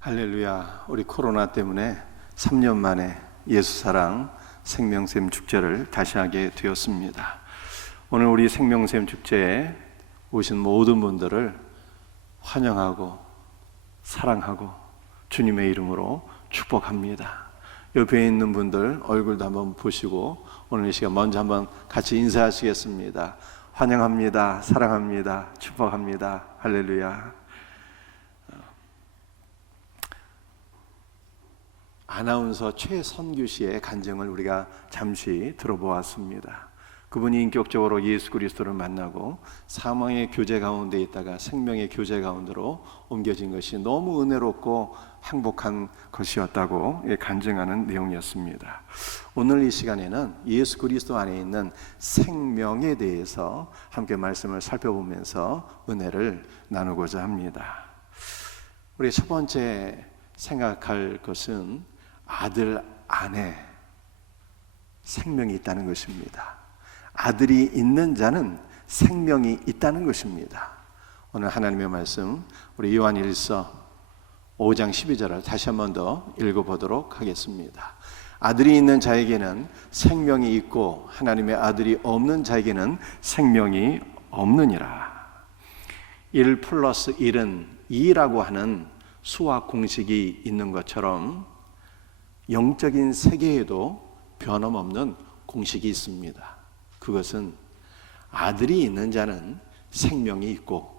할렐루야. 우리 코로나 때문에 3년 만에 예수사랑 생명샘 축제를 다시 하게 되었습니다. 오늘 우리 생명샘 축제에 오신 모든 분들을 환영하고 사랑하고 주님의 이름으로 축복합니다. 옆에 있는 분들 얼굴도 한번 보시고 오늘 이 시간 먼저 한번 같이 인사하시겠습니다. 환영합니다. 사랑합니다. 축복합니다. 할렐루야. 아나운서 최선규 씨의 간증을 우리가 잠시 들어보았습니다. 그분이 인격적으로 예수 그리스도를 만나고 사망의 교제 가운데 있다가 생명의 교제 가운데로 옮겨진 것이 너무 은혜롭고 행복한 것이었다고 간증하는 내용이었습니다. 오늘 이 시간에는 예수 그리스도 안에 있는 생명에 대해서 함께 말씀을 살펴보면서 은혜를 나누고자 합니다. 우리 첫 번째 생각할 것은 아들 안에 생명이 있다는 것입니다. 아들이 있는 자는 생명이 있다는 것입니다. 오늘 하나님의 말씀 우리 요한일서 5장 12절을 다시 한 번 더 읽어보도록 하겠습니다. 아들이 있는 자에게는 생명이 있고 하나님의 아들이 없는 자에게는 생명이 없느니라. 1 플러스 1은 2라고 하는 수학 공식이 있는 것처럼 영적인 세계에도 변함없는 공식이 있습니다. 그것은 아들이 있는 자는 생명이 있고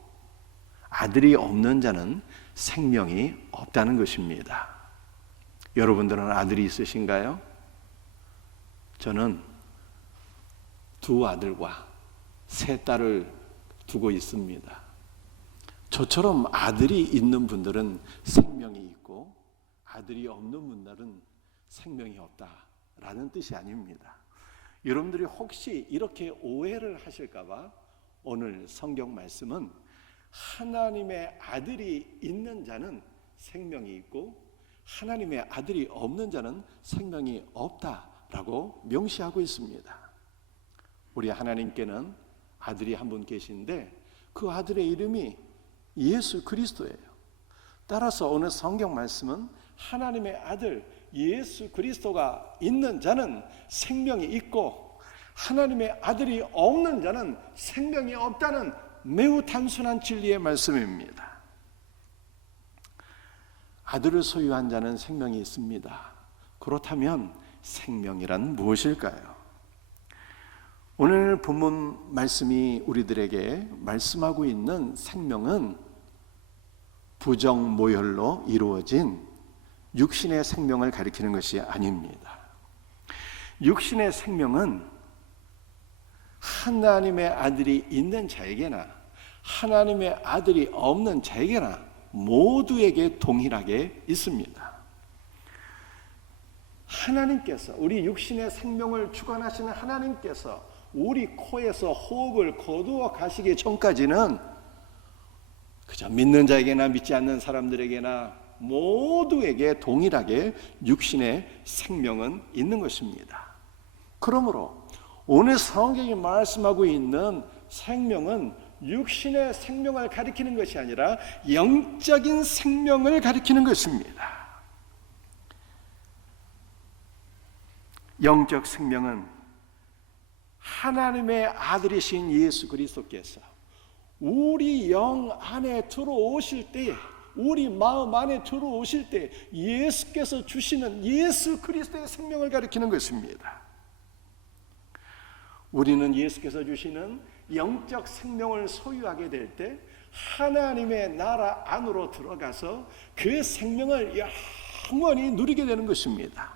아들이 없는 자는 생명이 없다는 것입니다. 여러분들은 아들이 있으신가요? 저는 2 아들과 3 딸을 두고 있습니다. 저처럼 아들이 있는 분들은 생명이 있고 아들이 없는 분들은 생명이 없다라는 뜻이 아닙니다. 여러분들이 혹시 이렇게 오해를 하실까 봐 오늘 성경 말씀은 하나님의 아들이 있는 자는 생명이 있고 하나님의 아들이 없는 자는 생명이 없다라고 명시하고 있습니다. 우리 하나님께는 아들이 한 분 계신데 그 아들의 이름이 예수 그리스도예요. 따라서 오늘 성경 말씀은 하나님의 아들 예수 그리스도가 있는 자는 생명이 있고 하나님의 아들이 없는 자는 생명이 없다는 매우 단순한 진리의 말씀입니다. 아들을 소유한 자는 생명이 있습니다. 그렇다면 생명이란 무엇일까요? 오늘 본문 말씀이 우리들에게 말씀하고 있는 생명은 부정모혈로 이루어진 육신의 생명을 가리키는 것이 아닙니다. 육신의 생명은 하나님의 아들이 있는 자에게나 하나님의 아들이 없는 자에게나 모두에게 동일하게 있습니다. 하나님께서 우리 육신의 생명을 주관하시는 하나님께서 우리 코에서 호흡을 거두어 가시기 전까지는 그저 믿는 자에게나 믿지 않는 사람들에게나 모두에게 동일하게 육신의 생명은 있는 것입니다. 그러므로 오늘 성경이 말씀하고 있는 생명은 육신의 생명을 가리키는 것이 아니라 영적인 생명을 가리키는 것입니다. 영적 생명은 하나님의 아들이신 예수 그리스도께서 우리 영 안에 들어오실 때, 우리 마음 안에 들어오실 때 예수께서 주시는 예수 그리스도의 생명을 가리키는 것입니다. 우리는 예수께서 주시는 영적 생명을 소유하게 될 때 하나님의 나라 안으로 들어가서 그 생명을 영원히 누리게 되는 것입니다.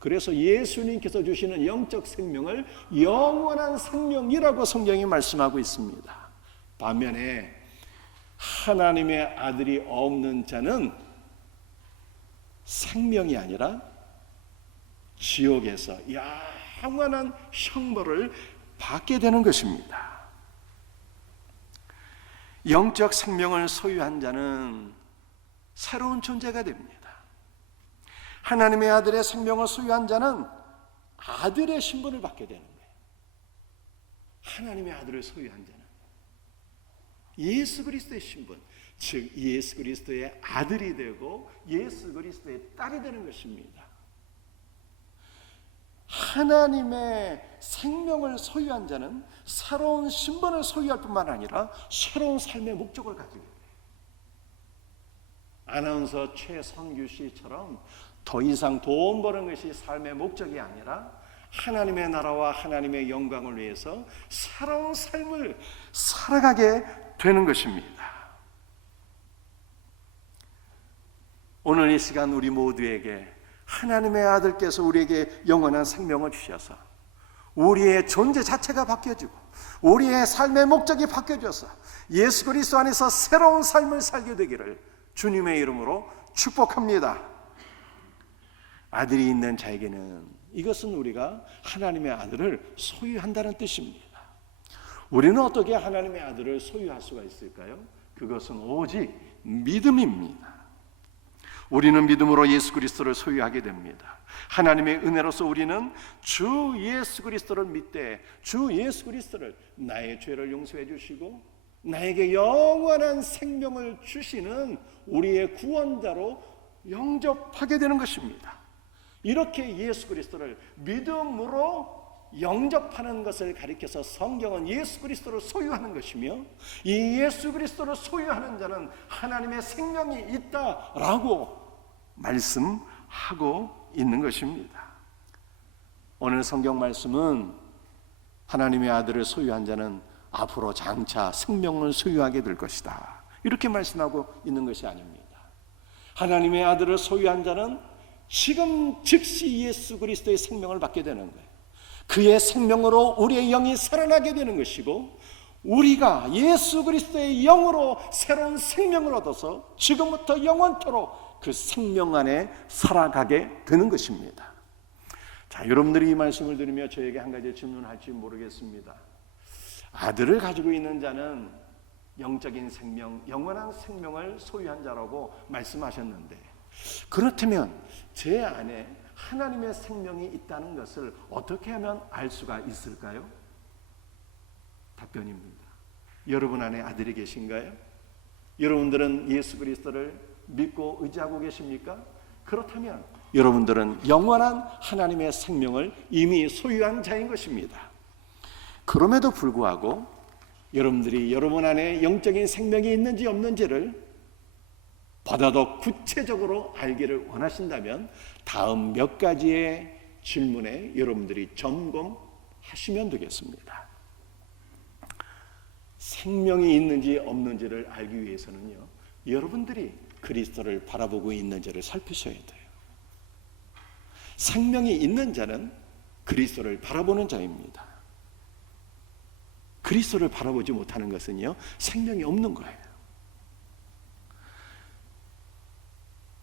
그래서 예수님께서 주시는 영적 생명을 영원한 생명이라고 성경이 말씀하고 있습니다. 반면에 하나님의 아들이 없는 자는 생명이 아니라 지옥에서 영원한 형벌을 받게 되는 것입니다. 영적 생명을 소유한 자는 새로운 존재가 됩니다. 하나님의 아들의 생명을 소유한 자는 아들의 신분을 받게 되는 거예요. 하나님의 아들을 소유한 자는 예수 그리스도의 신분, 즉 예수 그리스도의 아들이 되고 예수 그리스도의 딸이 되는 것입니다. 하나님의 생명을 소유한 자는 새로운 신분을 소유할 뿐만 아니라 새로운 삶의 목적을 가지게 돼요. 아나운서 최선규 씨처럼 더 이상 돈 버는 것이 삶의 목적이 아니라 하나님의 나라와 하나님의 영광을 위해서 새로운 삶을 살아가게 되는 것입니다. 오늘 이 시간 우리 모두에게 하나님의 아들께서 우리에게 영원한 생명을 주셔서 우리의 존재 자체가 바뀌어지고 우리의 삶의 목적이 바뀌어져서 예수 그리스도 안에서 새로운 삶을 살게 되기를 주님의 이름으로 축복합니다. 아들이 있는 자에게는 이것은 우리가 하나님의 아들을 소유한다는 뜻입니다. 우리는 어떻게 하나님의 아들을 소유할 수가 있을까요? 그것은 오직 믿음입니다. 우리는 믿음으로 예수 그리스도를 소유하게 됩니다. 하나님의 은혜로서 우리는 주 예수 그리스도를 믿되 주 예수 그리스도를 나의 죄를 용서해 주시고 나에게 영원한 생명을 주시는 우리의 구원자로 영접하게 되는 것입니다. 이렇게 예수 그리스도를 믿음으로 영접하는 것을 가리켜서 성경은 예수 그리스도를 소유하는 것이며 이 예수 그리스도를 소유하는 자는 하나님의 생명이 있다라고 말씀하고 있는 것입니다. 오늘 성경 말씀은 하나님의 아들을 소유한 자는 앞으로 장차 생명을 소유하게 될 것이다, 이렇게 말씀하고 있는 것이 아닙니다. 하나님의 아들을 소유한 자는 지금 즉시 예수 그리스도의 생명을 받게 되는 거예요. 그의 생명으로 우리의 영이 살아나게 되는 것이고 우리가 예수 그리스도의 영으로 새로운 생명을 얻어서 지금부터 영원토록 그 생명 안에 살아가게 되는 것입니다. 자, 여러분들이 이 말씀을 들으며 저에게 한 가지 질문할지 모르겠습니다. 아들을 가지고 있는 자는 영적인 생명, 영원한 생명을 소유한 자라고 말씀하셨는데 그렇다면 제 안에 하나님의 생명이 있다는 것을 어떻게 하면 알 수가 있을까요? 답변입니다. 여러분 안에 아들이 계신가요? 여러분들은 예수 그리스도를 믿고 의지하고 계십니까? 그렇다면 여러분들은 영원한 하나님의 생명을 이미 소유한 자인 것입니다. 그럼에도 불구하고 여러분들이 여러분 안에 영적인 생명이 있는지 없는지를 보다 더 구체적으로 알기를 원하신다면 다음 몇 가지의 질문에 여러분들이 점검하시면 되겠습니다. 생명이 있는지 없는지를 알기 위해서는요, 여러분들이 그리스도를 바라보고 있는지를 살피셔야 돼요. 생명이 있는 자는 그리스도를 바라보는 자입니다. 그리스도를 바라보지 못하는 것은요, 생명이 없는 거예요.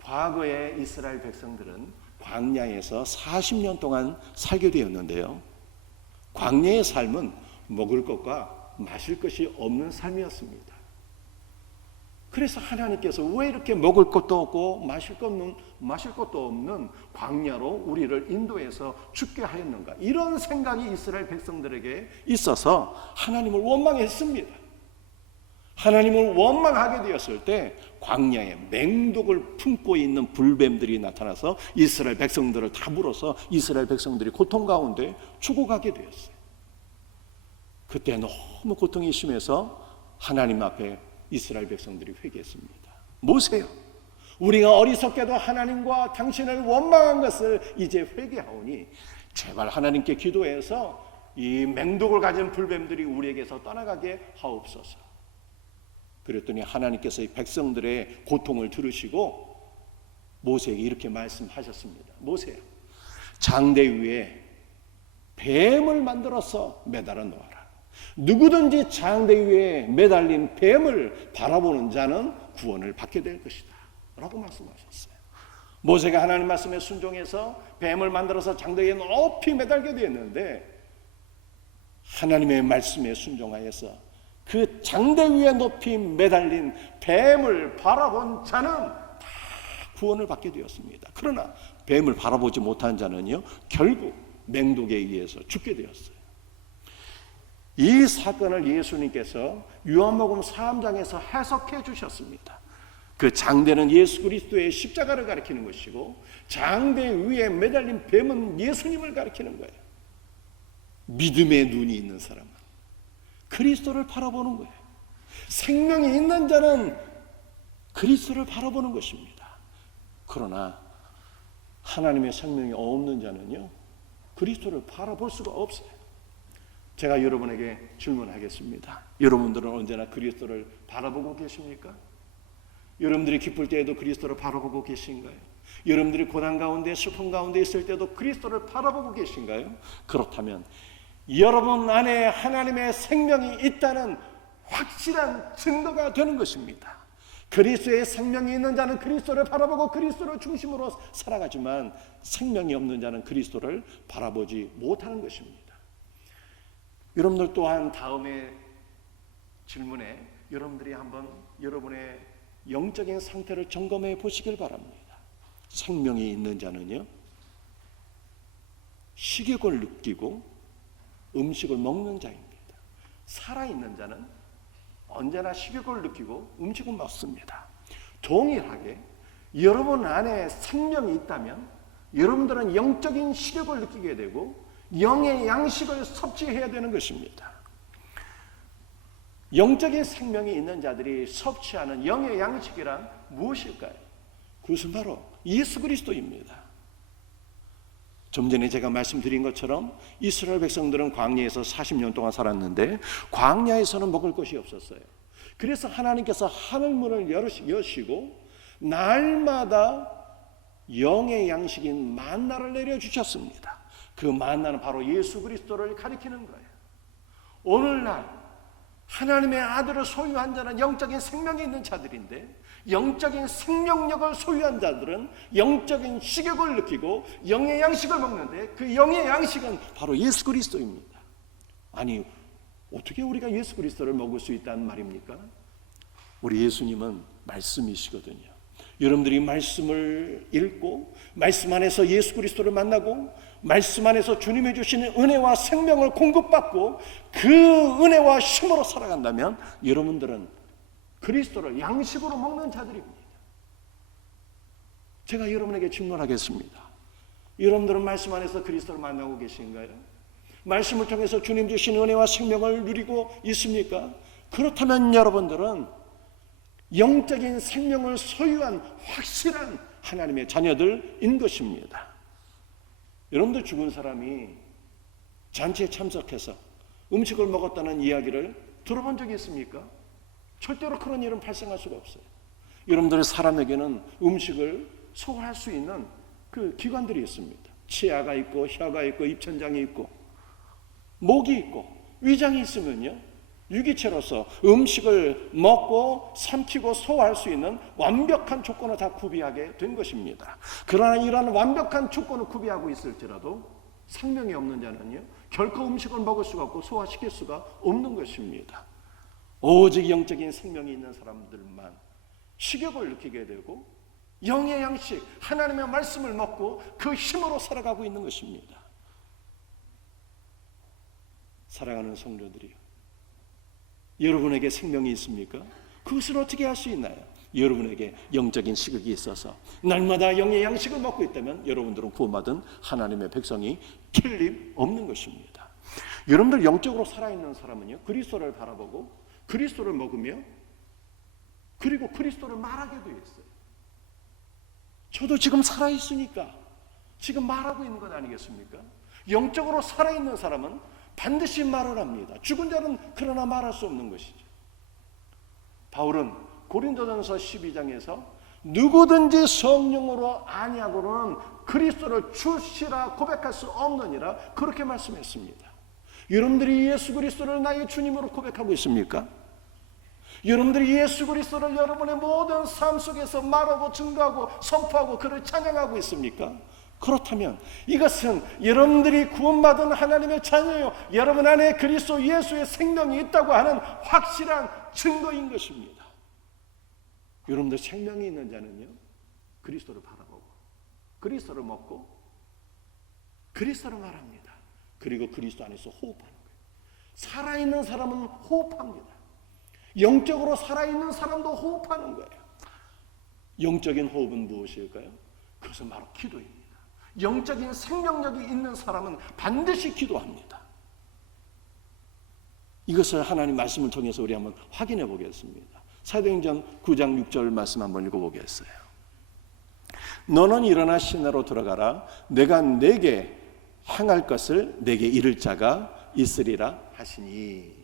과거에 이스라엘 백성들은 광야에서 40년 동안 살게 되었는데요, 광야의 삶은 먹을 것과 마실 것이 없는 삶이었습니다. 그래서 하나님께서 왜 이렇게 먹을 것도 없고 마실 것도 없는 광야로 우리를 인도해서 죽게 하였는가, 이런 생각이 이스라엘 백성들에게 있어서 하나님을 원망했습니다. 하나님을 원망하게 되었을 때 광야에 맹독을 품고 있는 불뱀들이 나타나서 이스라엘 백성들을 다 물어서 이스라엘 백성들이 고통 가운데 죽어가게 되었어요. 그때 너무 고통이 심해서 하나님 앞에 이스라엘 백성들이 회개했습니다. 모세요, 우리가 어리석게도 하나님과 당신을 원망한 것을 이제 회개하오니 제발 하나님께 기도해서 이 맹독을 가진 불뱀들이 우리에게서 떠나가게 하옵소서. 그랬더니 하나님께서 이 백성들의 고통을 들으시고 모세에게 이렇게 말씀하셨습니다. 모세야, 장대 위에 뱀을 만들어서 매달아 놓아라. 누구든지 장대 위에 매달린 뱀을 바라보는 자는 구원을 받게 될 것이다 라고 말씀하셨어요. 모세가 하나님 말씀에 순종해서 뱀을 만들어서 장대 위에 높이 매달게 되었는데 하나님의 말씀에 순종하여서 그 장대 위에 높이 매달린 뱀을 바라본 자는 다 구원을 받게 되었습니다. 그러나 뱀을 바라보지 못한 자는요, 결국 맹독에 의해서 죽게 되었어요. 이 사건을 예수님께서 요한복음 3장에서 해석해 주셨습니다. 그 장대는 예수 그리스도의 십자가를 가리키는 것이고 장대 위에 매달린 뱀은 예수님을 가리키는 거예요. 믿음의 눈이 있는 사람은 그리스도를 바라보는 거예요. 생명이 있는 자는 그리스도를 바라보는 것입니다. 그러나 하나님의 생명이 없는 자는요, 그리스도를 바라볼 수가 없어요. 제가 여러분에게 질문하겠습니다. 여러분들은 언제나 그리스도를 바라보고 계십니까? 여러분들이 기쁠 때에도 그리스도를 바라보고 계신가요? 여러분들이 고난 가운데 슬픔 가운데 있을 때도 그리스도를 바라보고 계신가요? 그렇다면 여러분 안에 하나님의 생명이 있다는 확실한 증거가 되는 것입니다. 그리스도의 생명이 있는 자는 그리스도를 바라보고 그리스도를 중심으로 살아가지만 생명이 없는 자는 그리스도를 바라보지 못하는 것입니다. 여러분들 또한 다음에 질문에 여러분들이 한번 여러분의 영적인 상태를 점검해 보시길 바랍니다. 생명이 있는 자는요, 식욕을 느끼고 음식을 먹는 자입니다. 살아있는 자는 언제나 식욕을 느끼고 음식을 먹습니다. 동일하게 여러분 안에 생명이 있다면 여러분들은 영적인 식욕을 느끼게 되고 영의 양식을 섭취해야 되는 것입니다. 영적인 생명이 있는 자들이 섭취하는 영의 양식이란 무엇일까요? 그것은 바로 예수 그리스도입니다. 좀 전에 제가 말씀드린 것처럼 이스라엘 백성들은 광야에서 40년 동안 살았는데 광야에서는 먹을 것이 없었어요. 그래서 하나님께서 하늘문을 여시고 날마다 영의 양식인 만나를 내려주셨습니다. 그 만나는 바로 예수 그리스도를 가리키는 거예요. 오늘날 하나님의 아들을 소유한 자는 영적인 생명이 있는 자들인데 영적인 생명력을 소유한 자들은 영적인 식욕을 느끼고 영의 양식을 먹는데 그 영의 양식은 바로 예수 그리스도입니다. 아니, 어떻게 우리가 예수 그리스도를 먹을 수 있다는 말입니까? 우리 예수님은 말씀이시거든요. 여러분들이 말씀을 읽고 말씀 안에서 예수 그리스도를 만나고 말씀 안에서 주님이 주시는 은혜와 생명을 공급받고 그 은혜와 힘으로 살아간다면 여러분들은 그리스도를 양식으로 먹는 자들입니다. 제가 여러분에게 질문하겠습니다. 여러분들은 말씀 안에서 그리스도를 만나고 계신가요? 말씀을 통해서 주님 주신 은혜와 생명을 누리고 있습니까? 그렇다면 여러분들은 영적인 생명을 소유한 확실한 하나님의 자녀들인 것입니다. 여러분들 죽은 사람이 잔치에 참석해서 음식을 먹었다는 이야기를 들어본 적이 있습니까? 절대로 그런 일은 발생할 수가 없어요. 여러분들의 사람에게는 음식을 소화할 수 있는 그 기관들이 있습니다. 치아가 있고 혀가 있고 입천장이 있고 목이 있고 위장이 있으면요, 유기체로서 음식을 먹고 삼키고 소화할 수 있는 완벽한 조건을 다 구비하게 된 것입니다. 그러나 이러한 완벽한 조건을 구비하고 있을지라도 생명이 없는 자는요, 결코 음식을 먹을 수가 없고 소화시킬 수가 없는 것입니다. 오직 영적인 생명이 있는 사람들만 식욕을 느끼게 되고 영의 양식, 하나님의 말씀을 먹고 그 힘으로 살아가고 있는 것입니다. 사랑하는 성도들이요, 여러분에게 생명이 있습니까? 그것을 어떻게 할 수 있나요? 여러분에게 영적인 식욕이 있어서 날마다 영의 양식을 먹고 있다면 여러분들은 구원받은 하나님의 백성이 틀림없는 것입니다. 여러분들 영적으로 살아있는 사람은요, 그리스도를 바라보고 그리스도를 먹으며 그리고 그리스도를 말하게 되어 있어요. 저도 지금 살아있으니까 지금 말하고 있는 것 아니겠습니까? 영적으로 살아있는 사람은 반드시 말을 합니다. 죽은 자는 그러나 말할 수 없는 것이죠. 바울은 고린도전서 12장에서 누구든지 성령으로 아니하고는 그리스도를 주시라 고백할 수 없느니라 그렇게 말씀했습니다. 여러분들이 예수 그리스도를 나의 주님으로 고백하고 있습니까? 여러분들이 예수 그리스도를 여러분의 모든 삶 속에서 말하고 증거하고 선포하고 그를 찬양하고 있습니까? 그렇다면 이것은 여러분들이 구원받은 하나님의 자녀요, 여러분 안에 그리스도 예수의 생명이 있다고 하는 확실한 증거인 것입니다. 여러분들 생명이 있는 자는요, 그리스도를 바라보고 그리스도를 먹고 그리스도를 말합니다. 그리고 그리스도 안에서 호흡하는 거예요. 살아있는 사람은 호흡합니다. 영적으로 살아있는 사람도 호흡하는 거예요. 영적인 호흡은 무엇일까요? 그것은 바로 기도입니다. 영적인 생명력이 있는 사람은 반드시 기도합니다. 이것을 하나님 말씀을 통해서 우리 한번 확인해 보겠습니다. 사도행전 9장 6절 말씀 한번 읽어보겠어요. 너는 일어나 시내로 들어가라. 내가 내게 행할 것을 내게 이를 자가 있으리라 하시니.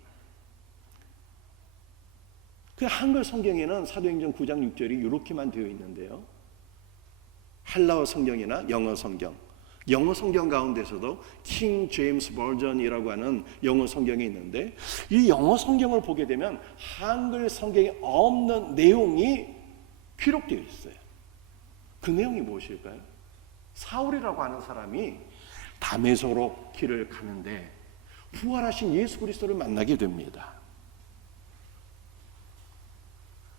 그 한글 성경에는 사도행전 9장 6절이 이렇게만 되어 있는데요. 헬라어 성경이나 영어 성경 가운데서도 킹 제임스 버전이라고 하는 영어 성경이 있는데, 이 영어 성경을 보게 되면 한글 성경에 없는 내용이 기록되어 있어요. 그 내용이 무엇일까요? 사울이라고 하는 사람이 다메섹으로 길을 가는데 부활하신 예수 그리스도를 만나게 됩니다.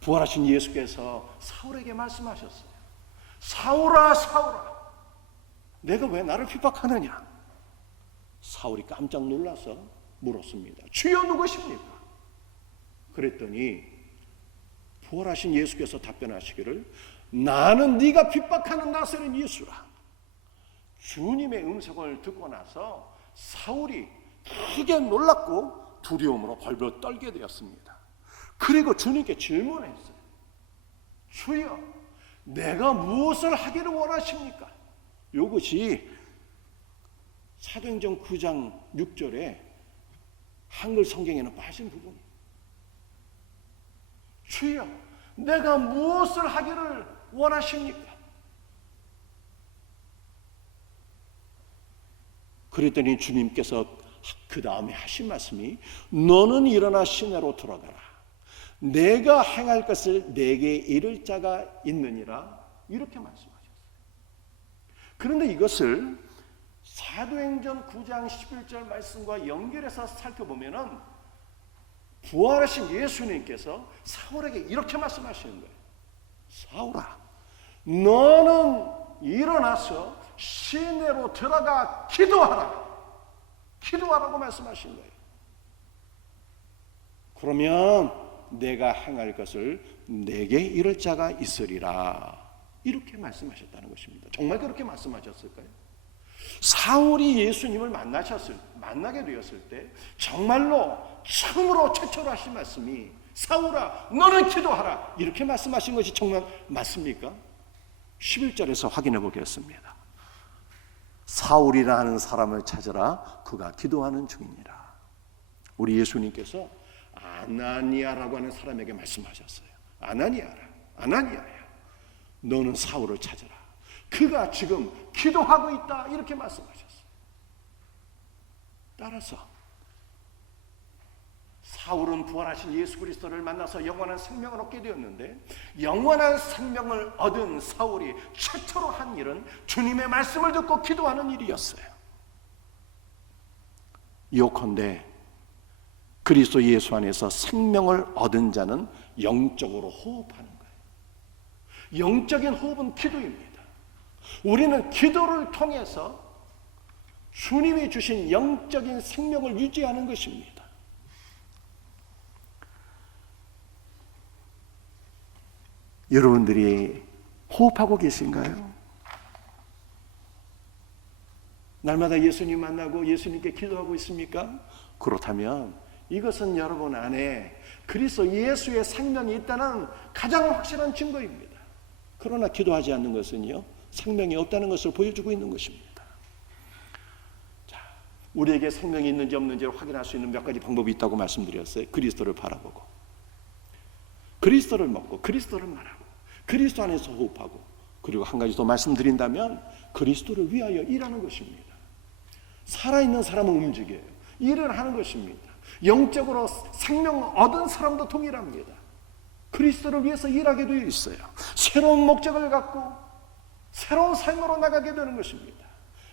부활하신 예수께서 사울에게 말씀하셨어요. 사울아, 사울아, 내가 왜 나를 핍박하느냐? 사울이 깜짝 놀라서 물었습니다. 주여 누구십니까? 그랬더니 부활하신 예수께서 답변하시기를, 나는 네가 핍박하는 나사렛 예수라. 주님의 음성을 듣고 나서 사울이 크게 놀랐고 두려움으로 벌벌 떨게 되었습니다. 그리고 주님께 질문했어요. 주여, 내가 무엇을 하기를 원하십니까? 이것이 사도행전 9장 6절에 한글 성경에는 빠진 부분이에요. 주여, 내가 무엇을 하기를 원하십니까? 그랬더니 주님께서 그 다음에 하신 말씀이, 너는 일어나 시내로 들어가라. 내가 행할 것을 내게 이를 자가 있느니라. 이렇게 말씀하셨어요. 그런데 이것을 사도행전 9장 11절 말씀과 연결해서 살펴보면은 부활하신 예수님께서 사울에게 이렇게 말씀하시는 거예요. 사울아, 너는 일어나서 시내로 들어가 기도하라. 기도하라고 말씀하신 거예요. 그러면 내가 행할 것을 내게 이를 자가 있으리라. 이렇게 말씀하셨다는 것입니다. 정말 그렇게 말씀하셨을까요? 사울이 예수님을 만나게 되었을 때 정말로 처음으로 최초로 하신 말씀이, 사울아, 너는 기도하라. 이렇게 말씀하신 것이 정말 맞습니까? 11절에서 확인해 보겠습니다. 사울이라는 사람을 찾으라. 그가 기도하는 중이니라. 우리 예수님께서 아나니아라고 하는 사람에게 말씀하셨어요. 아나니아야, 너는 사울을 찾아라. 그가 지금 기도하고 있다. 이렇게 말씀하셨어요. 따라서 사울은 부활하신 예수 그리스도를 만나서 영원한 생명을 얻게 되었는데, 영원한 생명을 얻은 사울이 최초로 한 일은 주님의 말씀을 듣고 기도하는 일이었어요. 요컨대 그리스도 예수 안에서 생명을 얻은 자는 영적으로 호흡하는 거예요. 영적인 호흡은 기도입니다. 우리는 기도를 통해서 주님이 주신 영적인 생명을 유지하는 것입니다. 여러분들이 호흡하고 계신가요? 날마다 예수님 만나고 예수님께 기도하고 있습니까? 그렇다면 이것은 여러분 안에 그리스도 예수의 생명이 있다는 가장 확실한 증거입니다. 그러나 기도하지 않는 것은요, 생명이 없다는 것을 보여주고 있는 것입니다. 자, 우리에게 생명이 있는지 없는지를 확인할 수 있는 몇 가지 방법이 있다고 말씀드렸어요. 그리스도를 바라보고, 그리스도를 먹고, 그리스도를 말하고, 그리스도 안에서 호흡하고, 그리고 한 가지 더 말씀드린다면 그리스도를 위하여 일하는 것입니다. 살아있는 사람은 움직여요. 일을 하는 것입니다. 영적으로 생명을 얻은 사람도 동일합니다. 그리스도를 위해서 일하게 되어 있어요. 새로운 목적을 갖고 새로운 삶으로 나가게 되는 것입니다.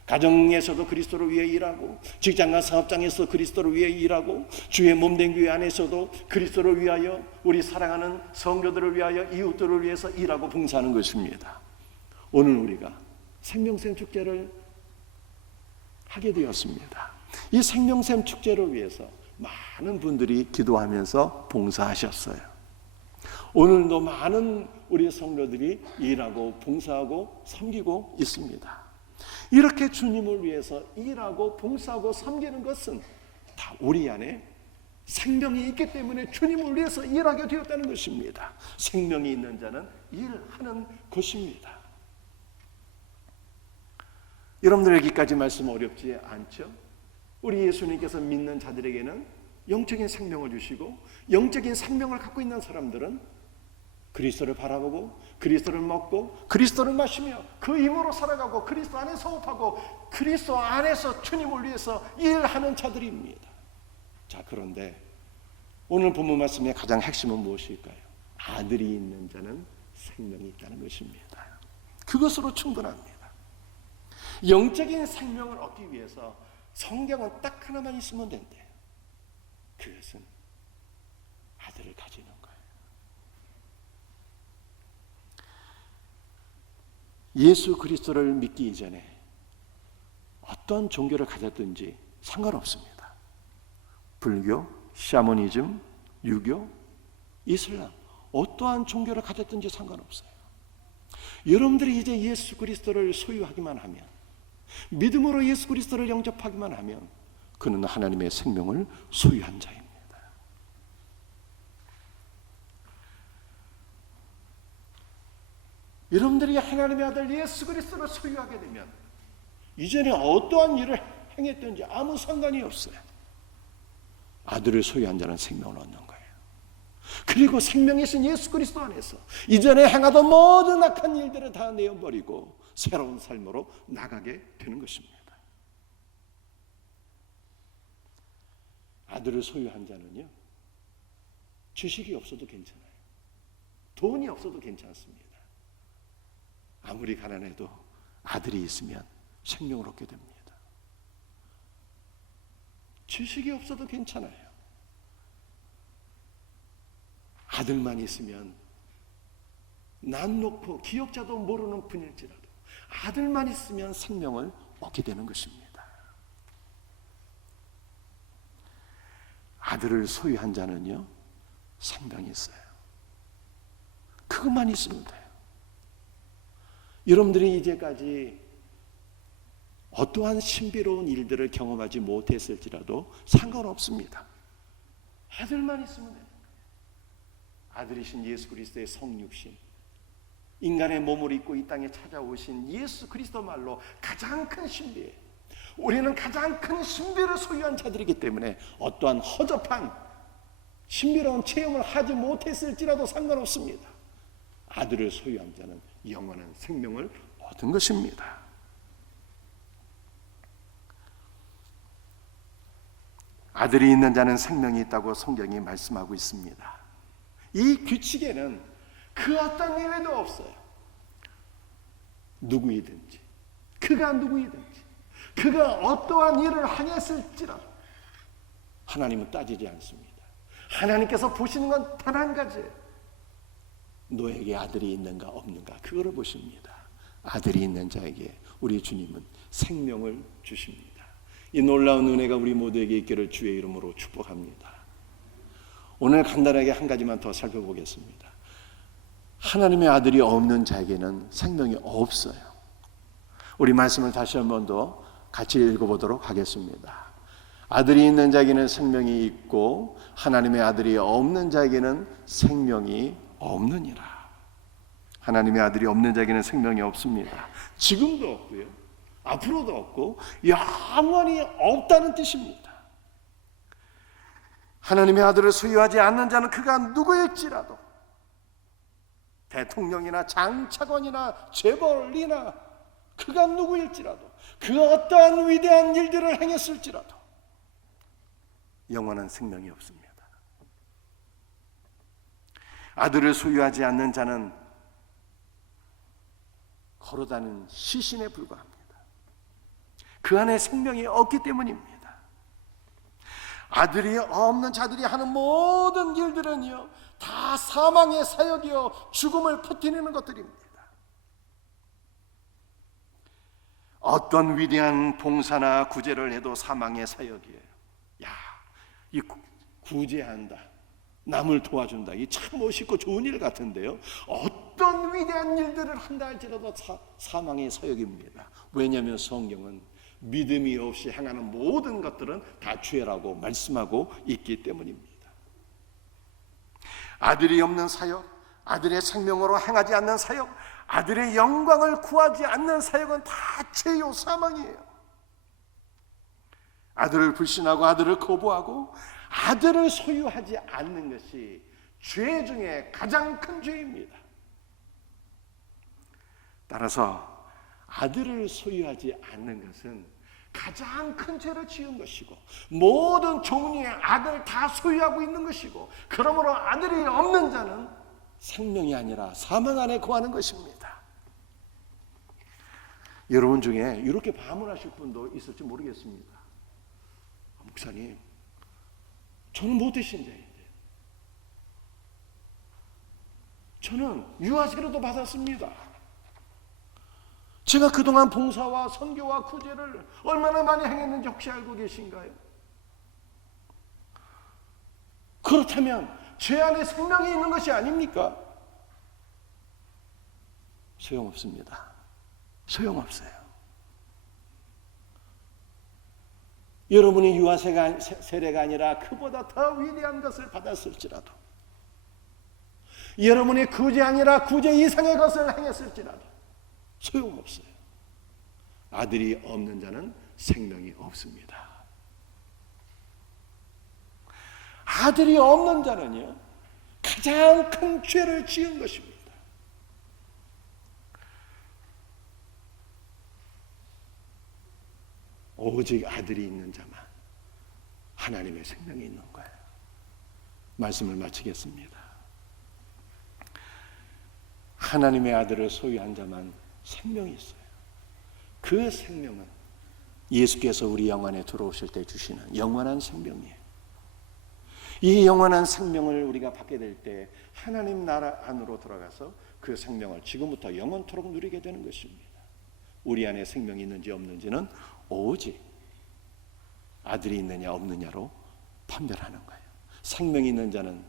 가정에서도 그리스도를 위해 일하고, 직장과 사업장에서 그리스도를 위해 일하고, 주의 몸된 교회 안에서도 그리스도를 위하여, 우리 사랑하는 성도들을 위하여, 이웃들을 위해서 일하고 봉사하는 것입니다. 오늘 우리가 생명샘 축제를 하게 되었습니다. 이 생명샘 축제를 위해서 많은 분들이 기도하면서 봉사하셨어요. 오늘도 많은 우리 성도들이 일하고 봉사하고 섬기고 있습니다. 이렇게 주님을 위해서 일하고 봉사하고 섬기는 것은 다 우리 안에 생명이 있기 때문에 주님을 위해서 일하게 되었다는 것입니다. 생명이 있는 자는 일하는 것입니다. 여러분들 여기까지 말씀 어렵지 않죠? 우리 예수님께서 믿는 자들에게는 영적인 생명을 주시고 영적인 생명을 갖고 있는 사람들은 그리스도를 바라보고 그리스도를 먹고 그리스도를 마시며 그 힘으로 살아가고 그리스도 안에서 호흡하고 그리스도 안에서 주님을 위해서 일하는 자들입니다. 자, 그런데 오늘 본문 말씀의 가장 핵심은 무엇일까요? 아들이 있는 자는 생명이 있다는 것입니다. 그것으로 충분합니다. 영적인 생명을 얻기 위해서 성경은 딱 하나만 있으면 된대요. 그것은 아들을 가지는 거예요. 예수 그리스도를 믿기 이전에 어떤 종교를 가졌든지 상관없습니다. 불교, 샤머니즘, 유교, 이슬람, 어떠한 종교를 가졌든지 상관없어요. 여러분들이 이제 예수 그리스도를 소유하기만 하면, 믿음으로 예수 그리스도를 영접하기만 하면 그는 하나님의 생명을 소유한 자입니다. 여러분들이 하나님의 아들 예수 그리스도를 소유하게 되면 이전에 어떠한 일을 행했든지 아무 상관이 없어요. 아들을 소유한 자는 생명을 얻는 거예요. 그리고 생명이신 예수 그리스도 안에서 이전에 행하던 모든 악한 일들을 다 내어버리고 새로운 삶으로 나가게 되는 것입니다. 아들을 소유한 자는요, 지식이 없어도 괜찮아요. 돈이 없어도 괜찮습니다. 아무리 가난해도 아들이 있으면 생명을 얻게 됩니다. 지식이 없어도 괜찮아요. 아들만 있으면 난 놓고 기억자도 모르는 분일지라도 아들만 있으면 생명을 얻게 되는 것입니다. 아들을 소유한 자는요, 생명이 있어요. 그것만 있으면 돼요. 여러분들이 이제까지 어떠한 신비로운 일들을 경험하지 못했을지라도 상관없습니다. 아들만 있으면 돼요. 아들이신 예수 그리스도의 성육신, 인간의 몸을 입고 이 땅에 찾아오신 예수 그리스도 말로 가장 큰 신비예요. 우리는 가장 큰 신비를 소유한 자들이기 때문에 어떠한 허접한 신비로운 체험을 하지 못했을지라도 상관없습니다. 아들을 소유한 자는 영원한 생명을 얻은 것입니다. 아들이 있는 자는 생명이 있다고 성경이 말씀하고 있습니다. 이 규칙에는 그 어떤 예외도 없어요. 누구이든지, 그가 누구이든지, 그가 어떠한 일을 행했을지라도 하나님은 따지지 않습니다. 하나님께서 보시는 건 단 한 가지예요. 너에게 아들이 있는가 없는가, 그거를 보십니다. 아들이 있는 자에게 우리 주님은 생명을 주십니다. 이 놀라운 은혜가 우리 모두에게 있기를 주의 이름으로 축복합니다. 오늘 간단하게 한 가지만 더 살펴보겠습니다. 하나님의 아들이 없는 자에게는 생명이 없어요. 우리 말씀을 다시 한 번 더 같이 읽어보도록 하겠습니다. 아들이 있는 자에게는 생명이 있고 하나님의 아들이 없는 자에게는 생명이 없느니라. 하나님의 아들이 없는 자에게는 생명이 없습니다. 지금도 없고요, 앞으로도 없고 영원히 없다는 뜻입니다. 하나님의 아들을 소유하지 않는 자는 그가 누구일지라도, 대통령이나 장차관이나 재벌이나 그가 누구일지라도, 그 어떠한 위대한 일들을 행했을지라도 영원한 생명이 없습니다. 아들을 소유하지 않는 자는 걸어다니는 시신에 불과합니다. 그 안에 생명이 없기 때문입니다. 아들이 없는 자들이 하는 모든 일들은요, 다 사망의 사역이요 죽음을 퍼뜨리는 것들입니다. 어떤 위대한 봉사나 구제를 해도 사망의 사역이에요. 야, 이 구제한다, 남을 도와준다, 이 참 멋있고 좋은 일 같은데요, 어떤 위대한 일들을 한다 할지라도 사망의 서역입니다. 왜냐하면 성경은 믿음이 없이 행하는 모든 것들은 다 죄라고 말씀하고 있기 때문입니다. 아들이 없는 사역, 아들의 생명으로 행하지 않는 사역, 아들의 영광을 구하지 않는 사역은 다 죄요, 사망이에요. 아들을 불신하고 아들을 거부하고 아들을 소유하지 않는 것이 죄 중에 가장 큰 죄입니다. 따라서 아들을 소유하지 않는 것은 가장 큰 죄를 지은 것이고, 모든 종류의 아들 다 소유하고 있는 것이고, 그러므로 아들이 없는 자는 생명이 아니라 사망 안에 거하는 것입니다. 여러분 중에 이렇게 반문하실 분도 있을지 모르겠습니다. 목사님, 저는 모태신자인데, 저는 유아세례도 받았습니다. 제가 그동안 봉사와 선교와 구제를 얼마나 많이 행했는지 혹시 알고 계신가요? 그렇다면 죄 안에 생명이 있는 것이 아닙니까? 소용없습니다. 소용없어요. 여러분이 유아세례가 아니라 그보다 더 위대한 것을 받았을지라도, 여러분이 구제 아니라 구제 이상의 것을 행했을지라도 소용없어요. 아들이 없는 자는 생명이 없습니다. 아들이 없는 자는요, 가장 큰 죄를 지은 것입니다. 오직 아들이 있는 자만 하나님의 생명이 있는 거예요. 말씀을 마치겠습니다. 하나님의 아들을 소유한 자만 생명이 있어요. 그 생명은 예수께서 우리 영안에 들어오실 때 주시는 영원한 생명이에요. 이 영원한 생명을 우리가 받게 될 때 하나님 나라 안으로 들어가서 그 생명을 지금부터 영원토록 누리게 되는 것입니다. 우리 안에 생명이 있는지 없는지는 오직 아들이 있느냐 없느냐로 판별하는 거예요. 생명이 있는 자는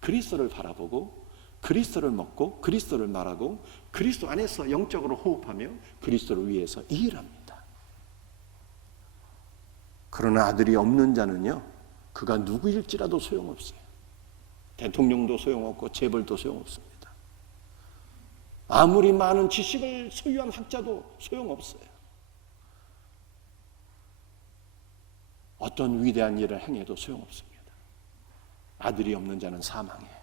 그리스도를 바라보고 그리스도를 먹고 그리스도를 말하고 그리스도 안에서 영적으로 호흡하며 그리스도를 위해서 일합니다. 그러나 아들이 없는 자는요, 그가 누구일지라도 소용없어요. 대통령도 소용없고 재벌도 소용없습니다. 아무리 많은 지식을 소유한 학자도 소용없어요. 어떤 위대한 일을 행해도 소용없습니다. 아들이 없는 자는 사망이에요.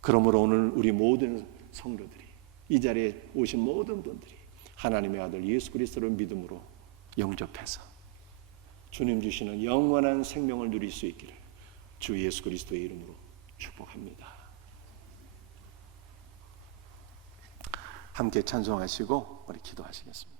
그러므로 오늘 우리 모든 성도들이, 이 자리에 오신 모든 분들이 하나님의 아들 예수 그리스도를 믿음으로 영접해서 주님 주시는 영원한 생명을 누릴 수 있기를 주 예수 그리스도의 이름으로 축복합니다. 함께 찬송하시고 우리 기도하시겠습니다.